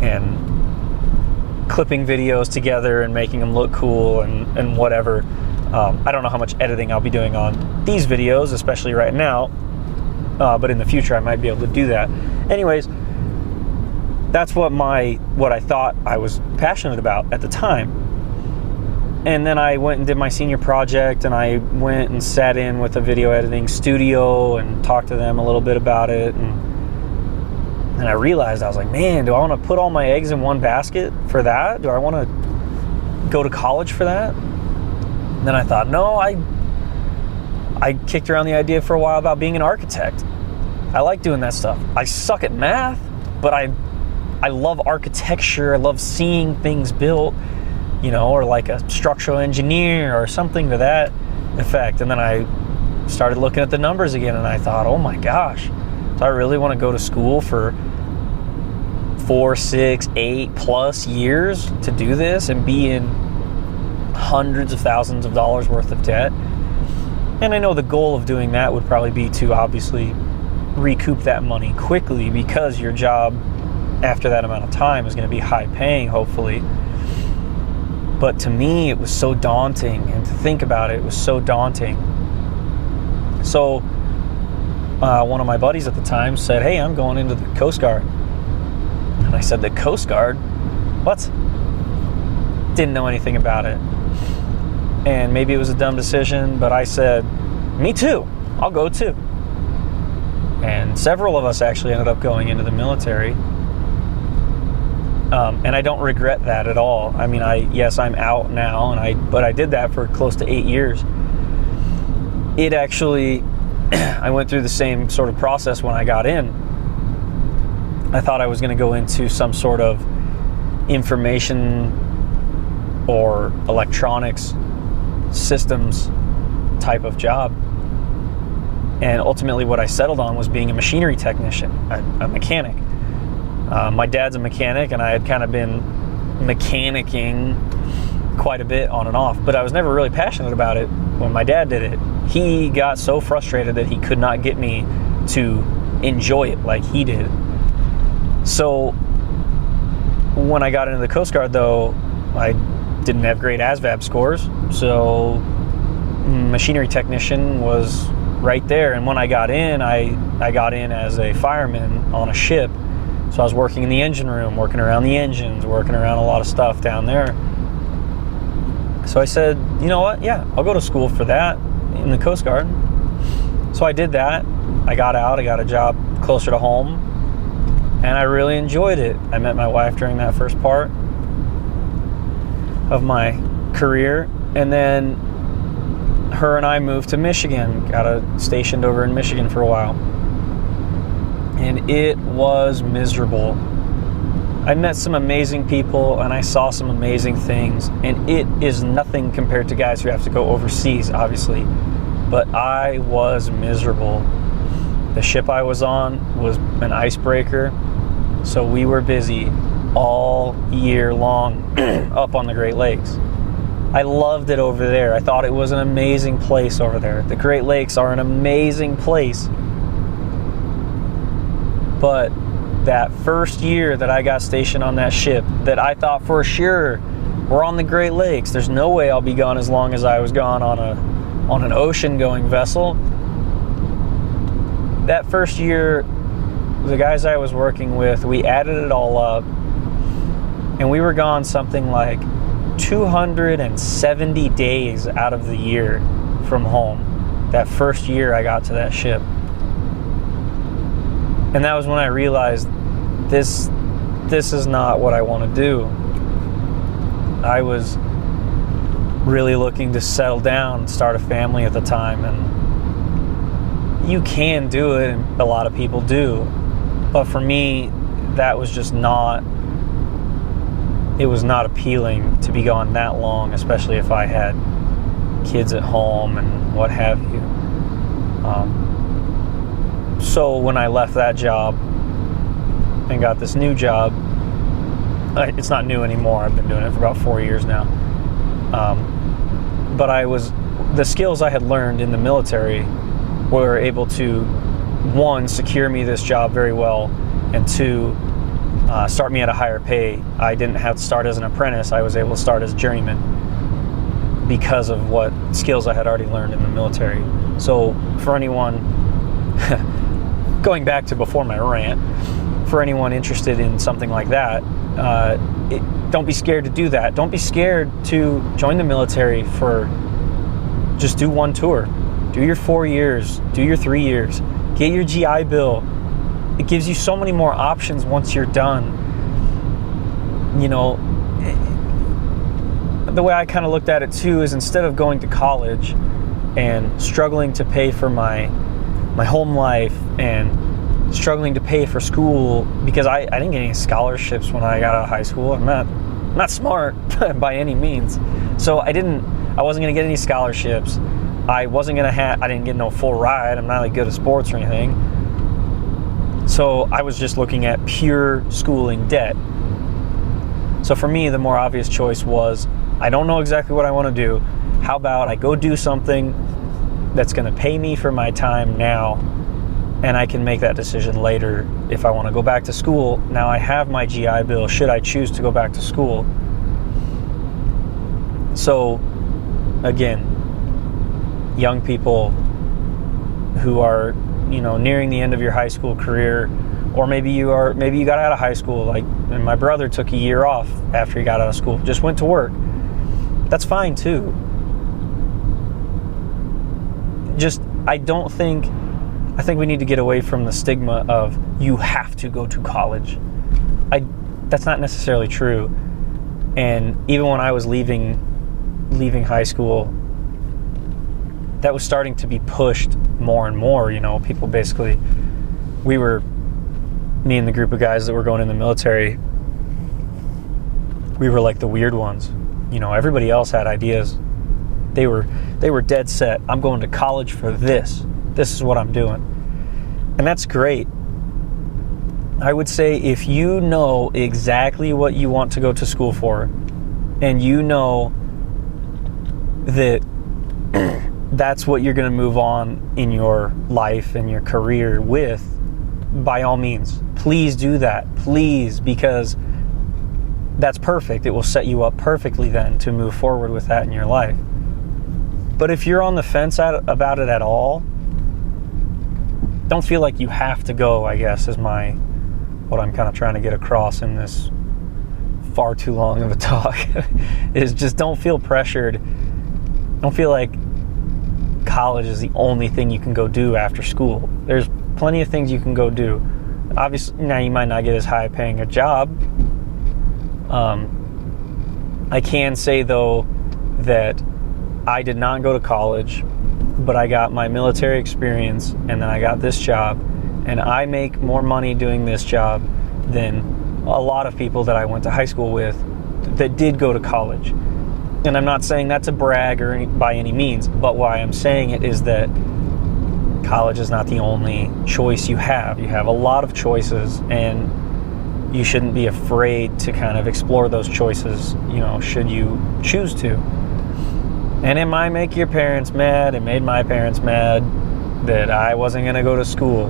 and clipping videos together and making them look cool and whatever. I don't know how much editing I'll be doing on these videos, especially right now, but in the future I might be able to do that. Anyways, that's what I thought I was passionate about at the time. And then I went and did my senior project, and I went and sat in with a video editing studio and talked to them a little bit about it. And I realized, I was like, man, do I want to put all my eggs in one basket for that? Do I want to go to college for that? And then I thought, no, I kicked around the idea for a while about being an architect. I like doing that stuff. I suck at math, but I love architecture. I love seeing things built, you know, or like a structural engineer or something to that effect. And then I started looking at the numbers again, and I thought, oh my gosh, do I really want to go to school for 4, 6, 8+ years to do this and be in hundreds of thousands of dollars worth of debt? And I know the goal of doing that would probably be to obviously recoup that money quickly, because your job after that amount of time is going to be high paying, hopefully. But to me, it was so daunting, and to think about it was so daunting. So one of my buddies at the time said, hey, I'm going into the Coast Guard. And I said, the Coast Guard? What? Didn't know anything about it. And maybe it was a dumb decision, but I said, me too, I'll go too. And several of us actually ended up going into the military. And I don't regret that at all. I mean, yes, I'm out now, but I did that for close to 8 years. It actually, I went through the same sort of process when I got in. I thought I was going to go into some sort of information or electronics systems type of job. And ultimately what I settled on was being a machinery technician, a mechanic. My dad's a mechanic, and I had kind of been mechanicking quite a bit on and off, but I was never really passionate about it when my dad did it. He got so frustrated that he could not get me to enjoy it like he did. So when I got into the Coast Guard, though, I didn't have great ASVAB scores, so machinery technician was right there. And when I got in, I got in as a fireman on a ship. So I was working in the engine room, working around the engines, working around a lot of stuff down there. So I said, you know what? Yeah, I'll go to school for that in the Coast Guard. So I did that. I got out. I got a job closer to home, and I really enjoyed it. I met my wife during that first part of my career, and then her and I moved to Michigan, got stationed over in Michigan for a while. And it was miserable. I met some amazing people and I saw some amazing things, and it is nothing compared to guys who have to go overseas, obviously. But I was miserable. The ship I was on was an icebreaker, so we were busy all year long up on the Great Lakes. I loved it over there. I thought it was an amazing place over there. The Great Lakes are an amazing place. But that first year that I got stationed on that ship, that I thought for sure we're on the Great Lakes, there's no way I'll be gone as long as I was gone on an ocean-going vessel. That first year, the guys I was working with, we added it all up, and we were gone something like 270 days out of the year from home. That first year I got to that ship. And that was when I realized this is not what I want to do. I was really looking to settle down and start a family at the time, and you can do it, and a lot of people do. But for me, that was just not, it was not appealing to be gone that long, especially if I had kids at home and what have you. So when I left that job and got this new job, it's not new anymore. I've been doing it for about 4 years now. But the skills I had learned in the military were able to, one, secure me this job very well, and two, start me at a higher pay. I didn't have to start as an apprentice. I was able to start as a journeyman because of what skills I had already learned in the military. So for anyone, going back to before my rant, for anyone interested in something like that, don't be scared to do that. Don't be scared to join the military just do one tour. Do your 4 years, do your 3 years, get your GI Bill. It gives you so many more options once you're done. You know, the way I kind of looked at it too is, instead of going to college and struggling to pay for my home life and struggling to pay for school, because I didn't get any scholarships when I got out of high school. I'm not smart by any means. So I wasn't gonna get any scholarships. I didn't get no full ride. I'm not like good at sports or anything. So I was just looking at pure schooling debt. So for me, the more obvious choice was, I don't know exactly what I want to do. How about I go do something that's going to pay me for my time now, and I can make that decision later if I want to go back to school. Now I have my GI Bill should I choose to go back to school. So again, young people who are, nearing the end of your high school career, or maybe you got out of high school, and my brother took a year off after he got out of school, just went to work. That's fine too. I think we need to get away from the stigma of you have to go to college. That's not necessarily true. And even when I was leaving high school, that was starting to be pushed more and more. People basically, me and the group of guys that were going in the military, we were like the weird ones. Everybody else had ideas. They were dead set. I'm going to college for this. This is what I'm doing. And that's great. I would say, if you know exactly what you want to go to school for, and you know that that's what you're going to move on in your life and your career with, by all means, please do that. Please, because that's perfect. It will set you up perfectly then to move forward with that in your life. But if you're on the fence about it at all, don't feel like you have to go, I guess, is what I'm kind of trying to get across in this far too long of a talk, is just don't feel pressured. Don't feel like college is the only thing you can go do after school. There's plenty of things you can go do. Obviously, now you might not get as high paying a job. I can say though that I did not go to college, but I got my military experience, and then I got this job, and I make more money doing this job than a lot of people that I went to high school with that did go to college. And I'm not saying that's a brag or by any means, but why I'm saying it is that college is not the only choice you have. You have a lot of choices, and you shouldn't be afraid to kind of explore those choices, should you choose to. And it might make your parents mad. It made my parents mad that I wasn't going to go to school.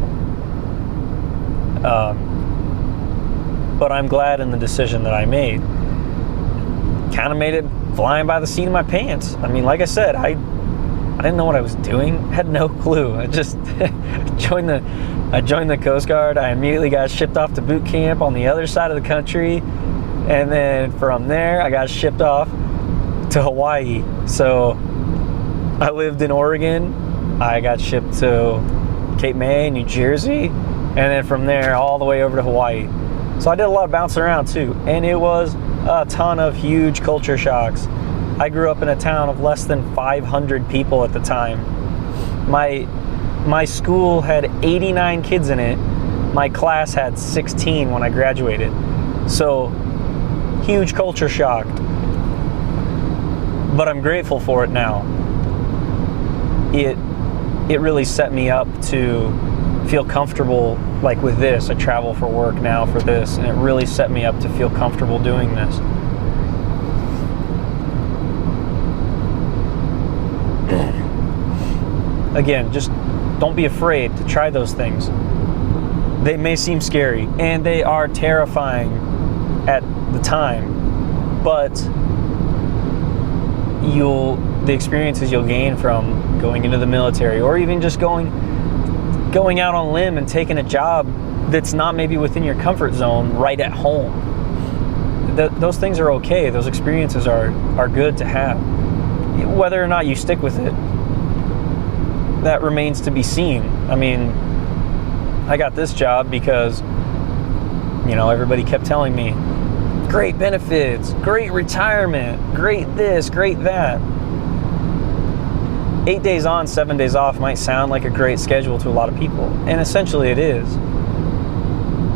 But I'm glad in the decision that I made. Kind of made it flying by the seat of my pants. I mean, like I said, I didn't know what I was doing. I had no clue. I just joined the Coast Guard. I immediately got shipped off to boot camp on the other side of the country. And then from there, I got shipped off to Hawaii. So I lived in Oregon. I got shipped to Cape May, New Jersey, and then from there all the way over to Hawaii. So I did a lot of bouncing around too, and it was a ton of huge culture shocks. I grew up in a town of less than 500 people at the time. My school had 89 kids in it. My class had 16 when I graduated. So huge culture shock. But I'm grateful for it now. It really set me up to feel comfortable, like with this. I travel for work now for this, and it really set me up to feel comfortable doing this. Again, just don't be afraid to try those things. They may seem scary, and they are terrifying at the time, but the experiences you'll gain from going into the military, or even just going out on a limb and taking a job that's not maybe within your comfort zone right at home. Those things are okay. Those experiences are good to have. Whether or not you stick with it, that remains to be seen. I mean, I got this job because, everybody kept telling me, great benefits, great retirement, great this, great that. 8 days on, 7 days off might sound like a great schedule to a lot of people, and essentially it is.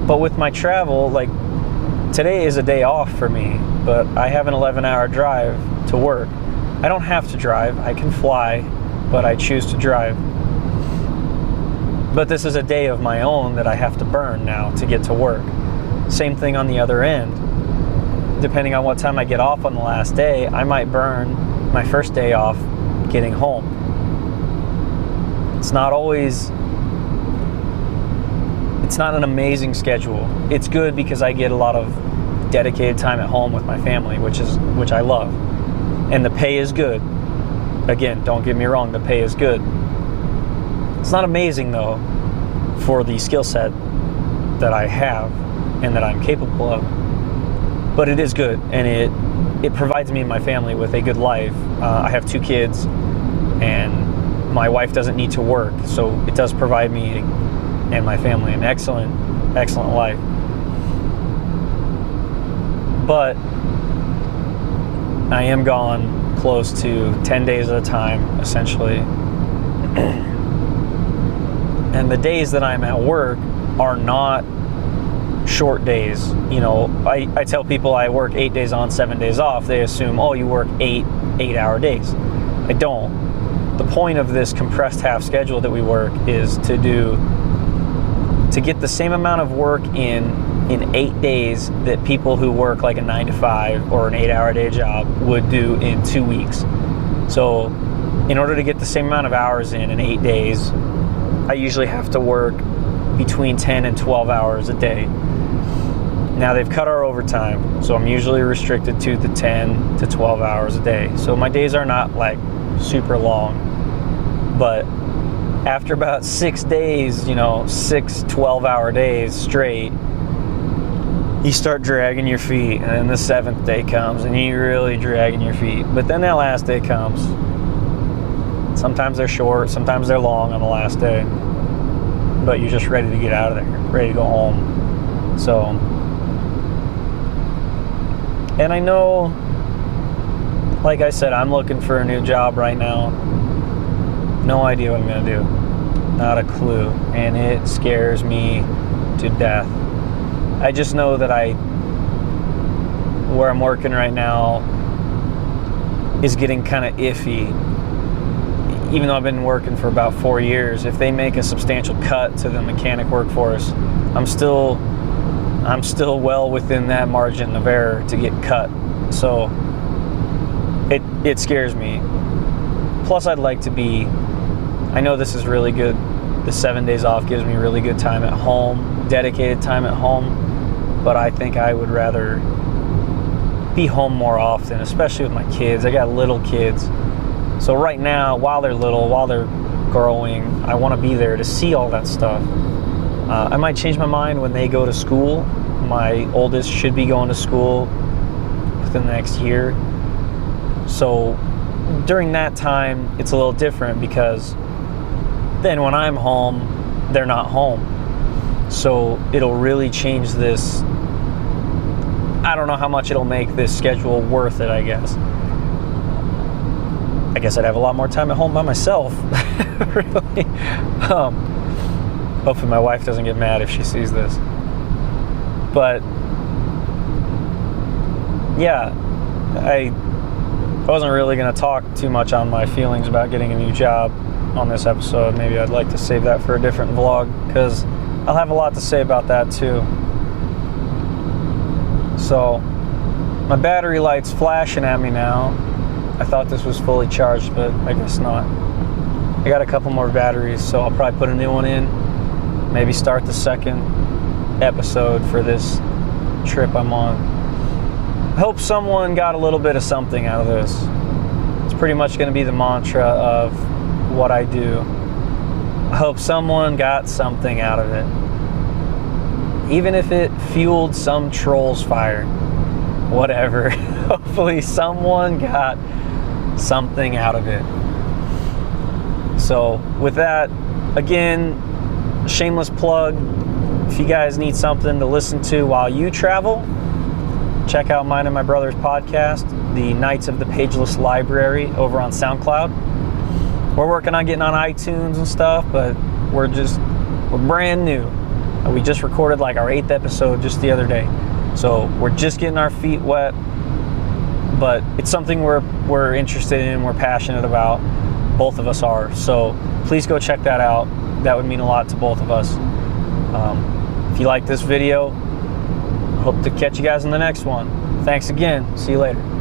But with my travel, like today is a day off for me, but I have an 11-hour drive to work. I don't have to drive, I can fly, but I choose to drive. But this is a day of my own that I have to burn now to get to work. Same thing on the other end. Depending on what time I get off on the last day, I might burn my first day off getting home. It's not an amazing schedule. It's good because I get a lot of dedicated time at home with my family, which I love. And the pay is good. Again, don't get me wrong, the pay is good. It's not amazing though for the skill set that I have and that I'm capable of. But it is good, and it provides me and my family with a good life. I have 2 kids, and my wife doesn't need to work, so it does provide me and my family an excellent life. But I am gone close to 10 days at a time, essentially. And the days that I'm at work are not short days. I tell people I work 8 days on, 7 days off. They assume, you work 8-hour days. I don't. The point of this compressed half schedule that we work is to get the same amount of work in 8 days that people who work like a 9 to 5 or an 8-hour day job would do in 2 weeks. So in order to get the same amount of hours in 8 days, I usually have to work between 10 and 12 hours a day. Now they've cut our overtime, so I'm usually restricted to the 10 to 12 hours a day. So my days are not like super long, but after about 6 days, 6 12-hour days straight, you start dragging your feet, and then the 7th day comes and you're really dragging your feet. But then that last day comes. Sometimes they're short, sometimes they're long on the last day, but you're just ready to get out of there, ready to go home. So, and I know like I said, I'm looking for a new job right now. No idea what I'm going to do. Not a clue. And it scares me to death. I just know that where I'm working right now is getting kind of iffy. Even though I've been working for about 4 years, if they make a substantial cut to the mechanic workforce, I'm still well within that margin of error to get cut. So it scares me. Plus, I'd like to be, I know this is really good. The 7 days off gives me really good time at home, dedicated time at home, but I think I would rather be home more often, especially with my kids. I got little kids. So right now, while they're little, while they're growing, I want to be there to see all that stuff. I might change my mind when they go to school. My oldest should be going to school within the next year. So during that time, it's a little different because then when I'm home, they're not home. So it'll really change this. I don't know how much it'll make this schedule worth it, I guess. I guess I'd have a lot more time at home by myself, really. Hopefully my wife doesn't get mad if she sees this. But, yeah, I wasn't really going to talk too much on my feelings about getting a new job on this episode. Maybe I'd like to save that for a different vlog, because I'll have a lot to say about that too. So, my battery light's flashing at me now. I thought this was fully charged, but I guess not. I got a couple more batteries, so I'll probably put a new one in. Maybe start the second episode for this trip I'm on. I hope someone got a little bit of something out of this. It's pretty much going to be the mantra of what I do. I hope someone got something out of it. Even if it fueled some troll's fire. Whatever. Hopefully someone got something out of it. So with that, again, shameless plug. If you guys need something to listen to while you travel, check out mine and my brother's podcast, the Knights of the Pageless Library, over on SoundCloud. We're working on getting on iTunes and stuff, but we're brand new. We just recorded like our 8th episode just the other day. So we're just getting our feet wet, but it's something we're interested in, we're passionate about. Both of us are. So please go check that out. That would mean a lot to both of us. If you like this video, hope to catch you guys in the next one. Thanks again. See you later.